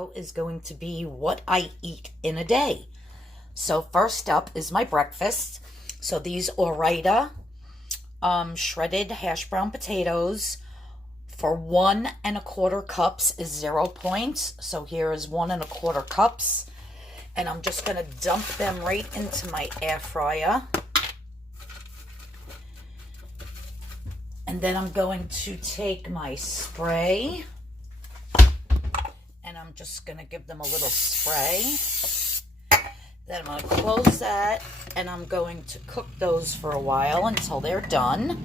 video is going to be what I eat in a day. So first up is my breakfast. So these Ore-Ida shredded hash brown potatoes for 1 1/4 cups is 0 points. So here is 1 1/4 cups. And I'm just going to dump them right into my air fryer. And then I'm going to take my spray. And I'm just going to give them a little spray. Then I'm going to close that. And I'm going to cook those for a while until they're done.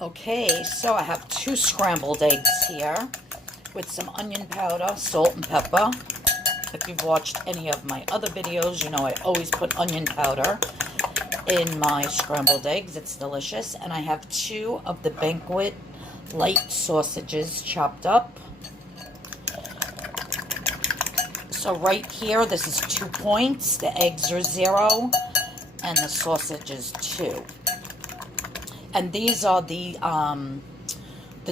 Okay, so I have 2 scrambled eggs here with some onion powder, salt, and pepper. If you've watched any of my other videos, you know I always put onion powder in my scrambled eggs. It's delicious. And I have 2 of the Banquet light sausages chopped up. So right here, this is 2 points. The eggs are 0 and the sausage is 2. And these are the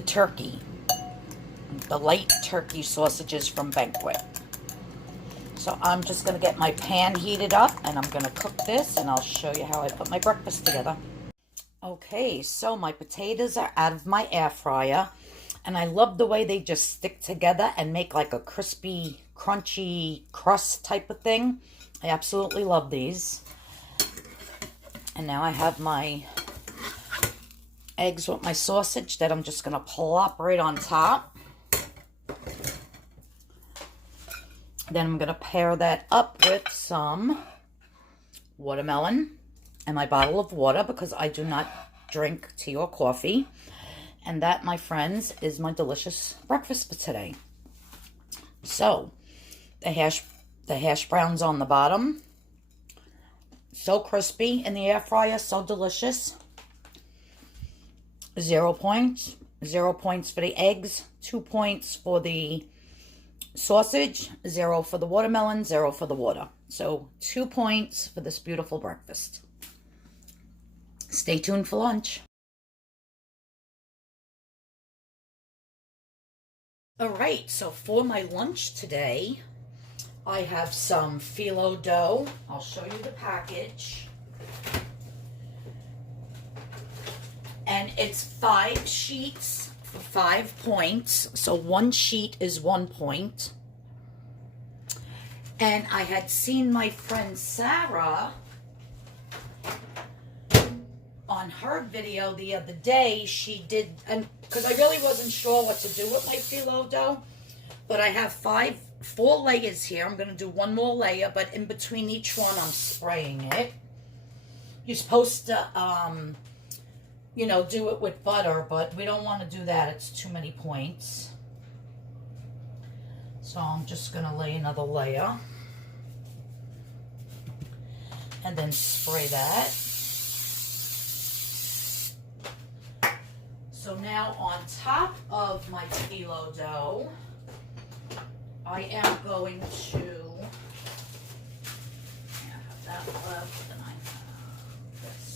turkey, the light turkey sausages from Banquet. So I'm just going to get my pan heated up and I'm going to cook this and I'll show you how I put my breakfast together. Okay, so my potatoes are out of my air fryer and I love the way they just stick together and make like a crispy, crunchy crust type of thing. I absolutely love these. And now I have my eggs with my sausage that I'm just going to plop right on top. Then I'm going to pair that up with some watermelon and my bottle of water because I do not drink tea or coffee. And that, my friends, is my delicious breakfast for today. So, the hash browns on the bottom. So crispy in the air fryer, so delicious. 0 points. 0 points for the eggs. 2 points for the sausage. 0 for the watermelon. 0 for the water. So 2 points for this beautiful breakfast. Stay tuned for lunch. Alright, so for my lunch today, I have some Phyllo dough. I'll show you the package. And it's 5 sheets for 5 points. So 1 sheet is 1 point. And I had seen my friend Sarah on her video the other day. She did, and because I really wasn't sure what to do with my Phyllo dough. But I have 4 layers here. I'm going to do 1 more layer, but in between each one I'm spraying it. You're supposed to you know, do it with butter, but we don't want to do that. It's too many points. So I'm just going to lay another layer. And then spray that. So now on top of my Phyllo dough, I am going to, I have that left, and I have this.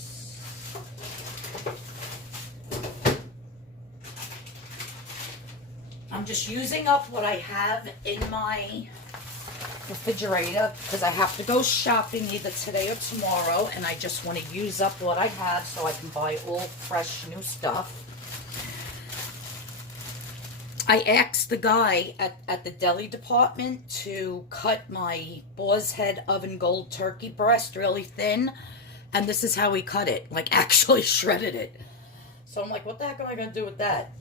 I'm just using up what I have in my refrigerator because I have to go shopping either today or tomorrow, and I just want to use up what I have so I can buy all fresh new stuff. I asked the guy at the deli department to cut my boar's head oven gold turkey breast really thin, and this is how he cut it, like actually shredded it. So I'm like, what the heck am I going to do with that?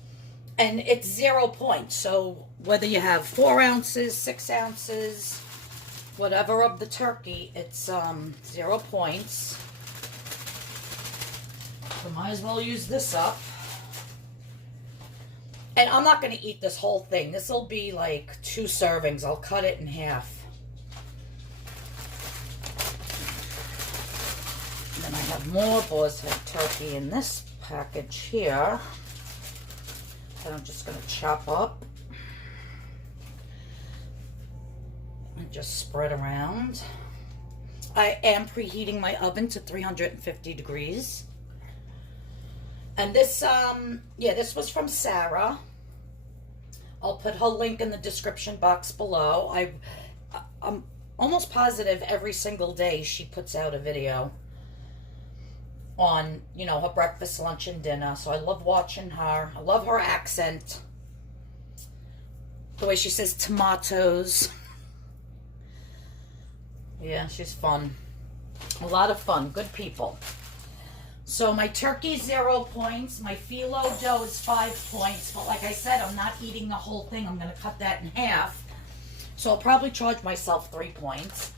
And it's 0 points, so whether you have 4 ounces, 6 ounces, whatever of the turkey, it's 0 points. So might as well use this up. And I'm not going to eat this whole thing. This will be like 2 servings. I'll cut it in half. And then I have more boar's head turkey in this package here. And I'm just going to chop up. And just spread around. I am preheating my oven to 350 degrees. And this, yeah, this was from Sarah. I'll put her link in the description box below. I'm almost positive every single day she puts out a video on, you know, her breakfast, lunch, and dinner. So I love watching her. I love her accent. The way she says tomatoes. Yeah, she's fun. A lot of fun. Good people. So my turkey, 0 points. My phyllo dough is 5 points. But like I said, I'm not eating the whole thing. I'm going to cut that in half. So I'll probably charge myself 3 points.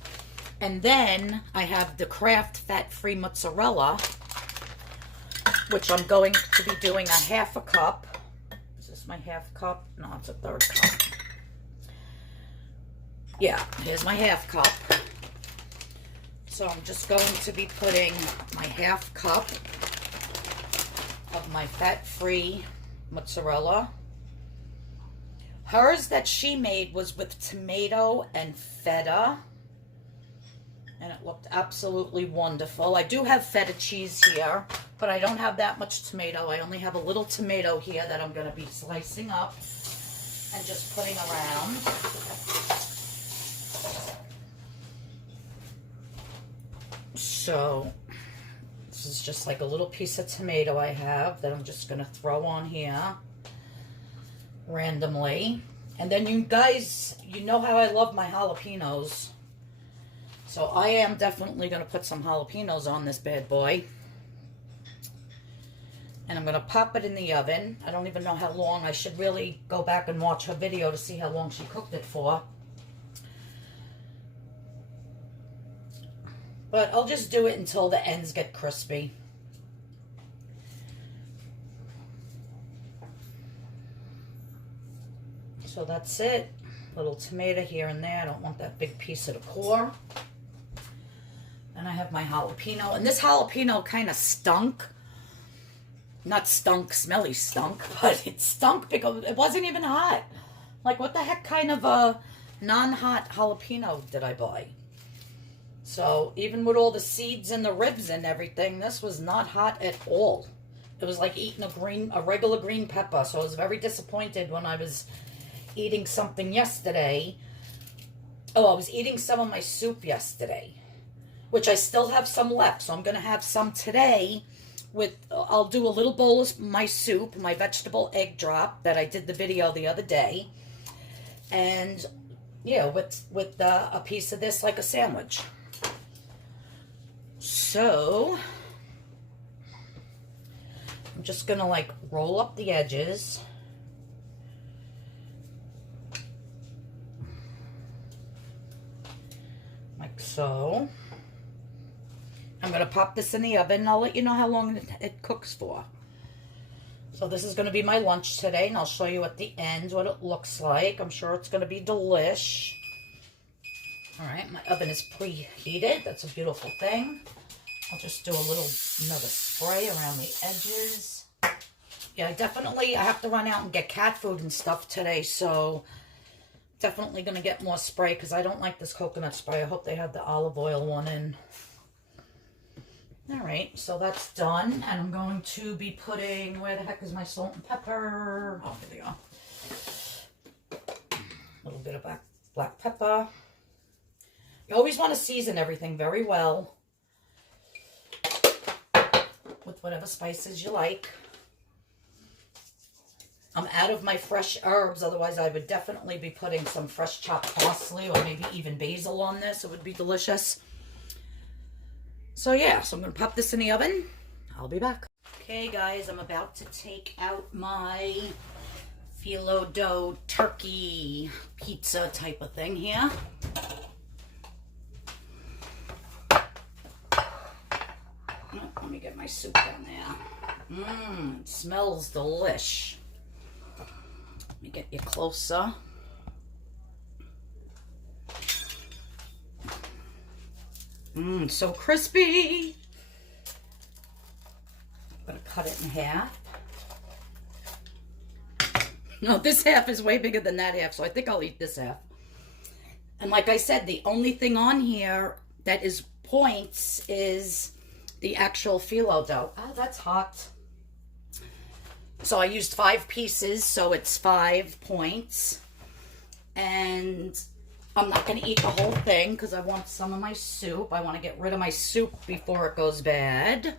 And then I have the Kraft fat-free mozzarella, which I'm going to be doing a 1/2 cup. Is this my 1/2 cup? No, it's a 1/3 cup. Yeah, here's my 1/2 cup. So I'm just going to be putting my 1/2 cup of my fat-free mozzarella. Hers that she made was with tomato and feta, and it looked absolutely wonderful. I do have feta cheese here, but I don't have that much tomato. I only have a little tomato here that I'm going to be slicing up and just putting around. So this is just like a little piece of tomato I have that I'm just going to throw on here randomly. And then you guys, you know how I love my jalapenos. So I am definitely going to put some jalapenos on this bad boy. And I'm going to pop it in the oven. I don't even know how long. I should really go back and watch her video to see how long she cooked it for. But I'll just do it until the ends get crispy. So that's it. Little tomato here and there. I don't want that big piece of the core. And I have my jalapeno. And this jalapeno kind of stunk. Not stunk, smelly stunk, but it stunk because it wasn't even hot. Like, what the heck kind of a non-hot jalapeno did I buy? So even with all the seeds and the ribs and everything, this was not hot at all. It was like eating a regular green pepper. So I was very disappointed when I was eating something yesterday. Oh, I was eating some of my soup yesterday, which I still have some left. So I'm going to have some today with, I'll do a little bowl of my soup, my vegetable egg drop that I did the video the other day. And, yeah, with a piece of this like a sandwich. So I'm just going to like roll up the edges. Like so. I'm going to pop this in the oven and I'll let you know how long it cooks for. So this is going to be my lunch today, and I'll show you at the end what it looks like. I'm sure it's going to be delish. All right, my oven is preheated. That's a beautiful thing. I'll just do another spray around the edges. Yeah, I have to run out and get cat food and stuff today, so definitely going to get more spray because I don't like this coconut spray. I hope they have the olive oil one in. All right, so that's done, and I'm going to be putting, where the heck is my salt and pepper? Oh, here they go. A little bit of black pepper. You always want to season everything very well with whatever spices you like. I'm out of my fresh herbs, otherwise I would definitely be putting some fresh chopped parsley or maybe even basil on this. It would be delicious. So yeah, so I'm going to pop this in the oven. I'll be back. Okay guys, I'm about to take out my phyllo dough turkey pizza type of thing here. Let me get my soup down there. It smells delish. Let me get you closer. So crispy. I'm going to cut it in half. No, this half is way bigger than that half, so I think I'll eat this half. And like I said, the only thing on here that is points is the actual phyllo dough. Oh, that's hot. So I used 5 pieces, so it's 5 points. And I'm not going to eat the whole thing because I want some of my soup. I want to get rid of my soup before it goes bad.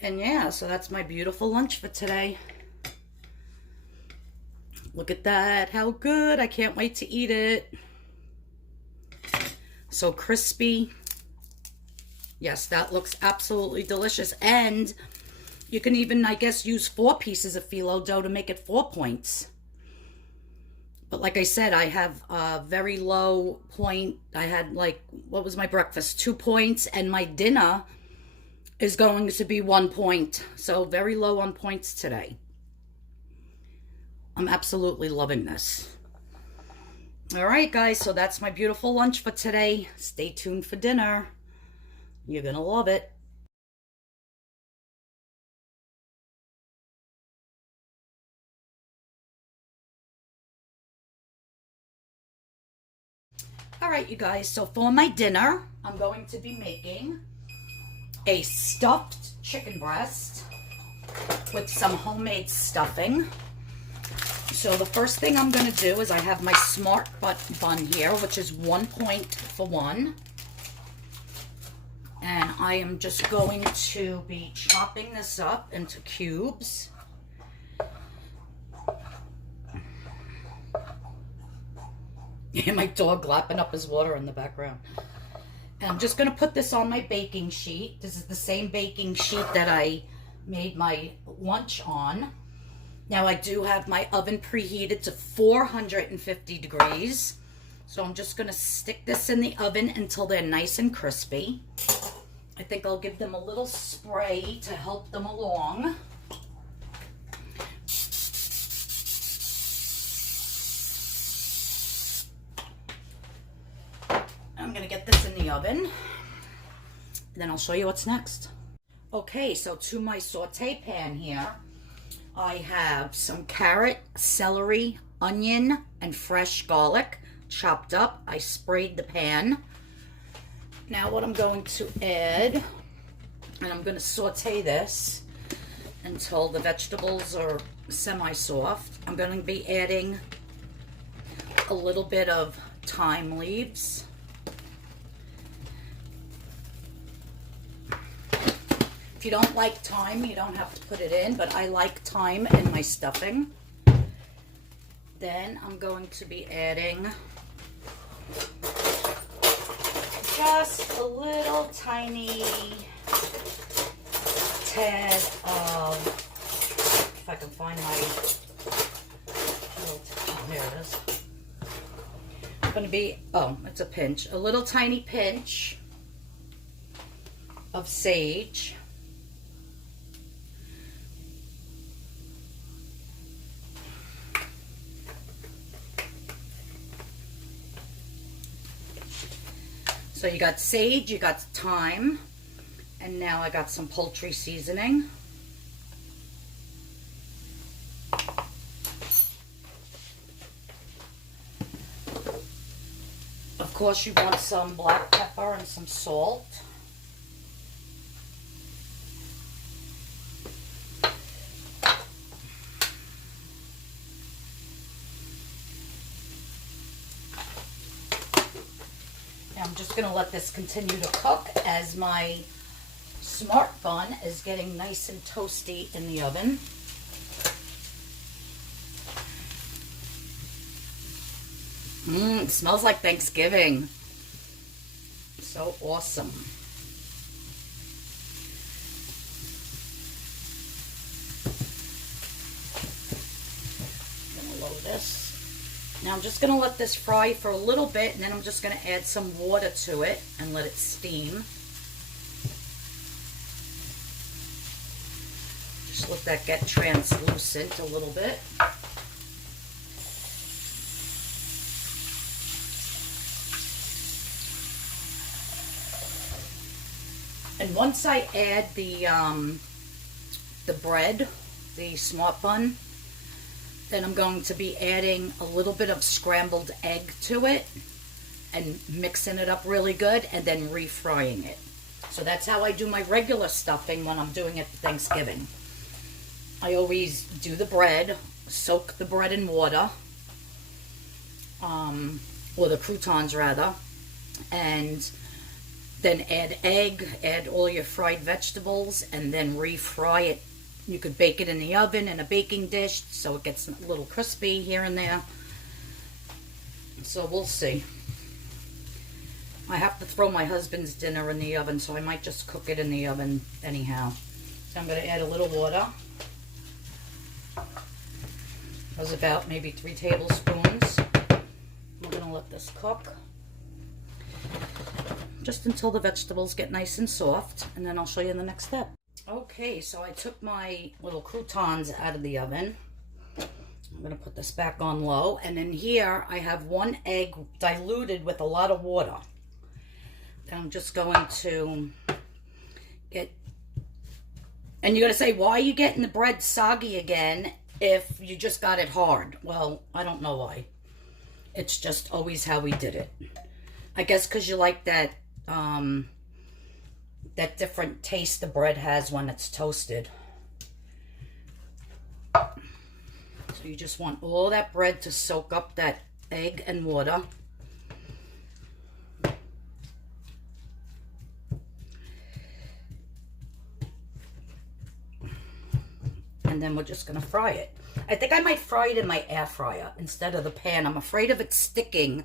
And yeah, so that's my beautiful lunch for today. Look at that. How good. I can't wait to eat it. So crispy. Yes, that looks absolutely delicious. And you can even, I guess, use 4 pieces of phyllo dough to make it 4 points. But like I said, I have a very low point. I had like, what was my breakfast? 2 points. And my dinner is going to be 1 point. So very low on points today. I'm absolutely loving this. All right, guys. So that's my beautiful lunch for today. Stay tuned for dinner. You're going to love it. All right, you guys, so for my dinner, I'm going to be making a stuffed chicken breast with some homemade stuffing. So the first thing I'm going to do is I have my Smart Bun here, which is 1 point for 1. And I am just going to be chopping this up into cubes. And my dog lapping up his water in the background. And I'm just going to put this on my baking sheet. This is the same baking sheet that I made my lunch on. Now I do have my oven preheated to 450 degrees. So I'm just going to stick this in the oven until they're nice and crispy. I think I'll give them a little spray to help them along. I'm going to get this in the oven, then I'll show you what's next. Okay, so to my saute pan here, I have some carrot, celery, onion, and fresh garlic chopped up. I sprayed the pan. Now what I'm going to add, and I'm going to saute this until the vegetables are semi-soft. I'm going to be adding a little bit of thyme leaves. If you don't like thyme, you don't have to put it in, but I like thyme in my stuffing. Then I'm going to be adding just a little tiny tad of, if I can find my little, oh, here it is. It's going to be, oh, it's a pinch, a little tiny pinch of sage. So you got sage, you got thyme, and now I got some poultry seasoning. Of course, you want some black pepper and some salt. I'm just going to let this continue to cook as my Smart Bun is getting nice and toasty in the oven. It smells like Thanksgiving. So awesome. I'm going to load this. Now I'm just going to let this fry for a little bit, and then I'm just going to add some water to it and let it steam. Just let that get translucent a little bit. And once I add the bread, the Smart Bun, then I'm going to be adding a little bit of scrambled egg to it and mixing it up really good and then refrying it. So that's how I do my regular stuffing when I'm doing it for Thanksgiving. I always do the bread, soak the bread in water, or the croutons rather, and then add egg, add all your fried vegetables, and then refry it. You could bake it in the oven in a baking dish so it gets a little crispy here and there. So we'll see. I have to throw my husband's dinner in the oven, so I might just cook it in the oven anyhow. So I'm going to add a little water. That was about maybe 3 tablespoons. We're going to let this cook just until the vegetables get nice and soft, and then I'll show you the next step. Okay, so I took my little croutons out of the oven. I'm going to put this back on low, and in here I have 1 egg diluted with a lot of water. Then I'm just going to get, and you're going to say, why are you getting the bread soggy again if you just got it hard? Well, I don't know why. It's just always how we did it. I guess because you like that that different taste the bread has when it's toasted. So you just want all that bread to soak up that egg and water. And then we're just going to fry it. I think I might fry it in my air fryer instead of the pan. I'm afraid of it sticking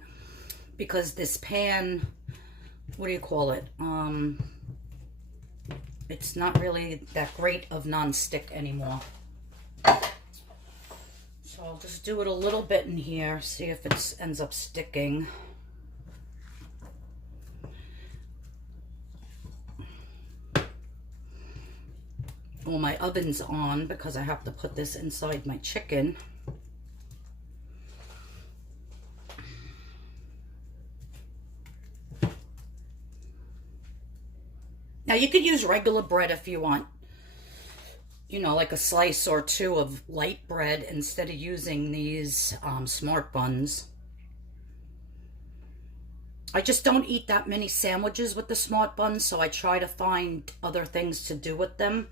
because this pan, what do you call it? It's not really that great of non-stick anymore. So I'll just do it a little bit in here, see if it ends up sticking. Well, my oven's on because I have to put this inside my chicken. Now you could use regular bread if you want, you know, like a slice or 2 of light bread instead of using these smart buns. I just don't eat that many sandwiches with the smart buns, so I try to find other things to do with them.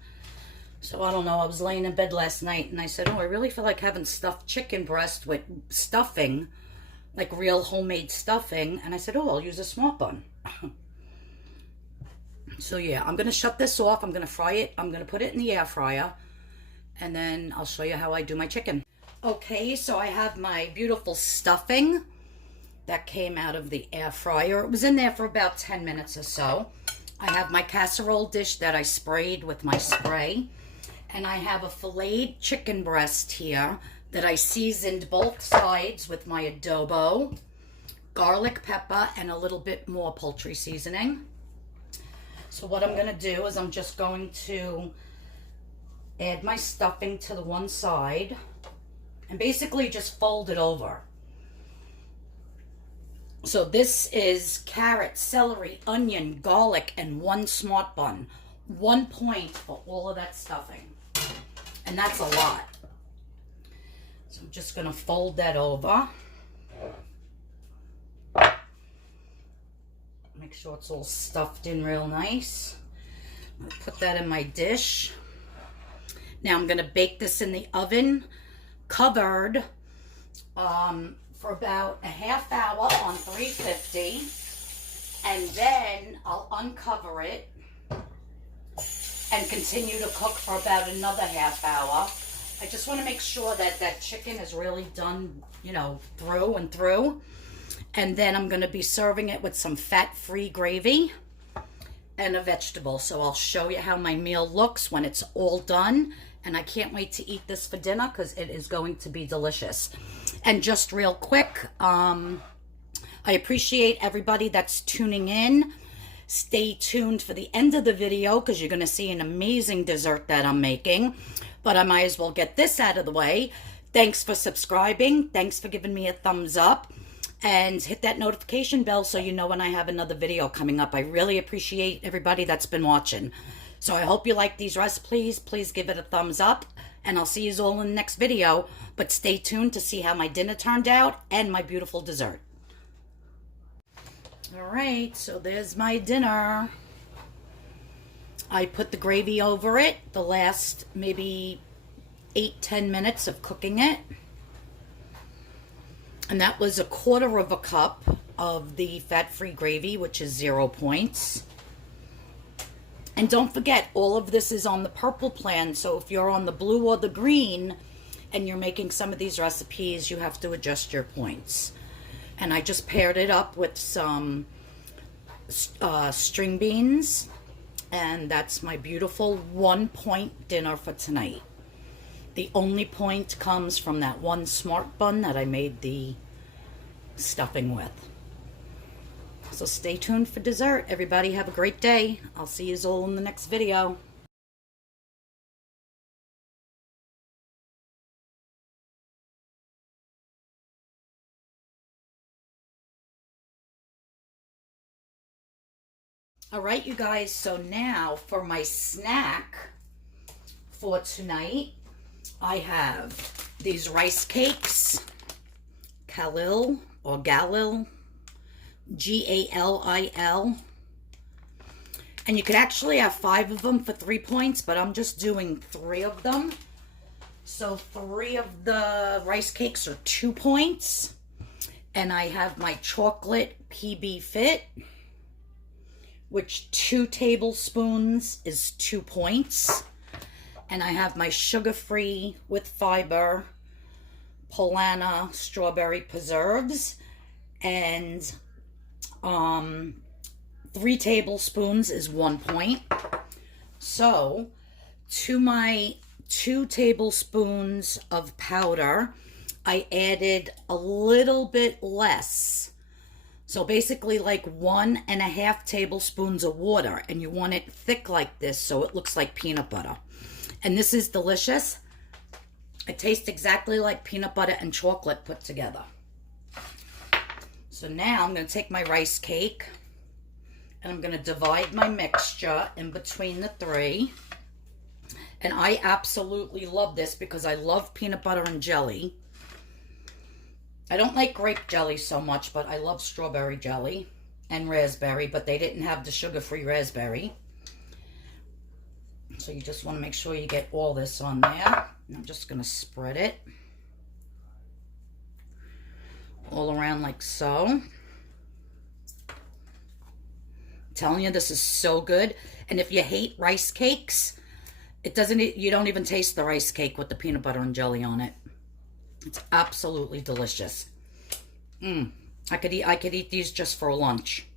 So I don't know, I was laying in bed last night and I said, oh, I really feel like having stuffed chicken breast with stuffing, like real homemade stuffing. And I said, oh, I'll use a smart bun. So yeah, I'm going to shut this off. I'm going to fry it. I'm going to put it in the air fryer. And then I'll show you how I do my chicken. Okay, so I have my beautiful stuffing that came out of the air fryer. It was in there for about 10 minutes or so. I have my casserole dish that I sprayed with my spray. And I have a filleted chicken breast here that I seasoned both sides with my adobo, garlic pepper, and a little bit more poultry seasoning. So what I'm going to do is I'm just going to add my stuffing to the one side and basically just fold it over. So this is carrot, celery, onion, garlic, and 1 smart bun. 1 point for all of that stuffing. And that's a lot. So I'm just going to fold that over. Make sure it's all stuffed in real nice. I'm going to put that in my dish. Now I'm going to bake this in the oven, covered, for about a ½ hour on 350. And then I'll uncover it and continue to cook for about another ½ hour. I just want to make sure that that chicken is really done, you know, through and through. And then I'm going to be serving it with some fat-free gravy and a vegetable. So I'll show you how my meal looks when it's all done. And I can't wait to eat this for dinner because it is going to be delicious. And just real quick, I appreciate everybody that's tuning in. Stay tuned for the end of the video because you're going to see an amazing dessert that I'm making. But I might as well get this out of the way. Thanks for subscribing. Thanks for giving me a thumbs up. And hit that notification bell so you know when I have another video coming up. I really appreciate everybody that's been watching. So I hope you like these recipes. Please give it a thumbs up. And I'll see you all in the next video. But stay tuned to see how my dinner turned out and my beautiful dessert. Alright, so there's my dinner. I put the gravy over it the last maybe 8-10 minutes of cooking it. And that was 1/4 cup of the fat-free gravy, which is 0 points. And don't forget, all of this is on the purple plan, so if you're on the blue or the green and you're making some of these recipes, you have to adjust your points. And I just paired it up with some string beans, and that's my beautiful 1-point dinner for tonight. The only point comes from that one smart bun that I made the stuffing with. So stay tuned for dessert. Everybody have a great day. I'll see you all in the next video. All right, you guys, so now for my snack for tonight, I have these rice cakes, Galil or Galil, Galil. And you could actually have 5 of them for 3 points, but I'm just doing 3 of them. So 3 of the rice cakes are 2 points. And I have my chocolate PB Fit, which 2 tablespoons is 2 points. And I have my sugar-free with fiber Polana strawberry preserves, and 3 tablespoons is 1 point. So to my 2 tablespoons of powder, I added a little bit less. So basically like 1.5 tablespoons of water, and you want it thick like this so it looks like peanut butter. And this is delicious. It tastes exactly like peanut butter and chocolate put together. So now I'm going to take my rice cake and I'm going to divide my mixture in between the 3. And I absolutely love this because I love peanut butter and jelly. I don't like grape jelly so much, but I love strawberry jelly and raspberry, but they didn't have the sugar-free raspberry. So you just want to make sure you get all this on there. And I'm just going to spread it all around like so. I'm telling you, this is so good. And if you hate rice cakes, you don't even taste the rice cake with the peanut butter and jelly on it. It's absolutely delicious. I could eat these just for lunch.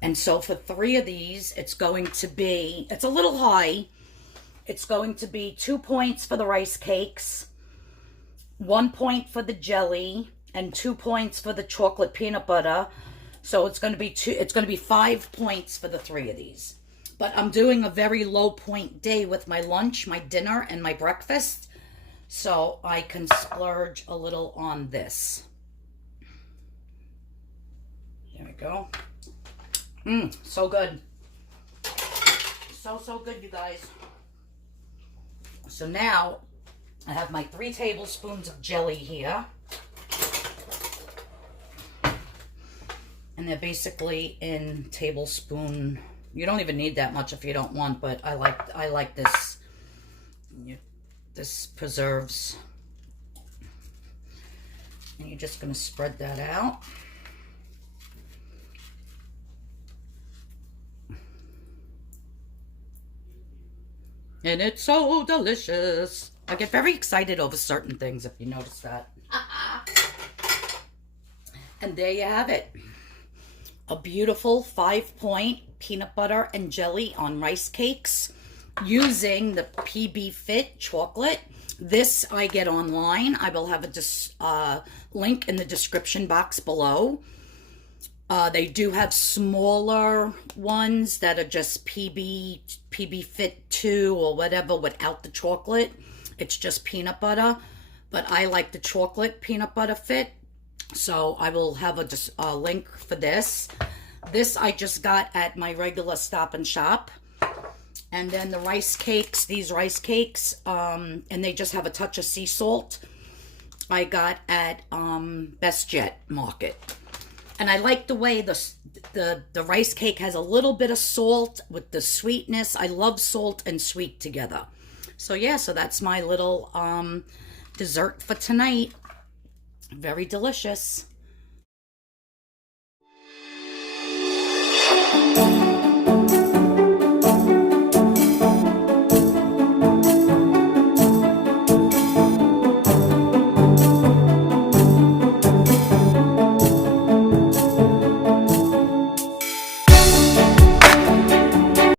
And so for 3 of these, it's a little high. It's going to be 2 points for the rice cakes, 1 point for the jelly, and 2 points for the chocolate peanut butter. So it's going to be 5 points for the 3 of these. But I'm doing a very low point day with my lunch, my dinner, and my breakfast. So I can splurge a little on this. There we go. So good. So good, you guys. So now I have my 3 tablespoons of jelly here. And they're basically in tablespoon. You don't even need that much if you don't want, but I like this. This preserves. And you're just going to spread that out. And it's so delicious. I get very excited over certain things, if you notice that. And there you have it. A beautiful 5-point peanut butter and jelly on rice cakes using the PB Fit chocolate. This I get online. I will have a link in the description box below. They do have smaller ones that are just PB Fit 2 or whatever without the chocolate. It's just peanut butter. But I like the chocolate peanut butter fit. So I will have a link for this. This I just got at my regular Stop and Shop. And then the rice cakes, these rice cakes, and they just have a touch of sea salt, I got at Best Jet Market. And I like the way the rice cake has a little bit of salt with the sweetness. I love salt and sweet together. So yeah, so that's my little dessert for tonight. Very delicious.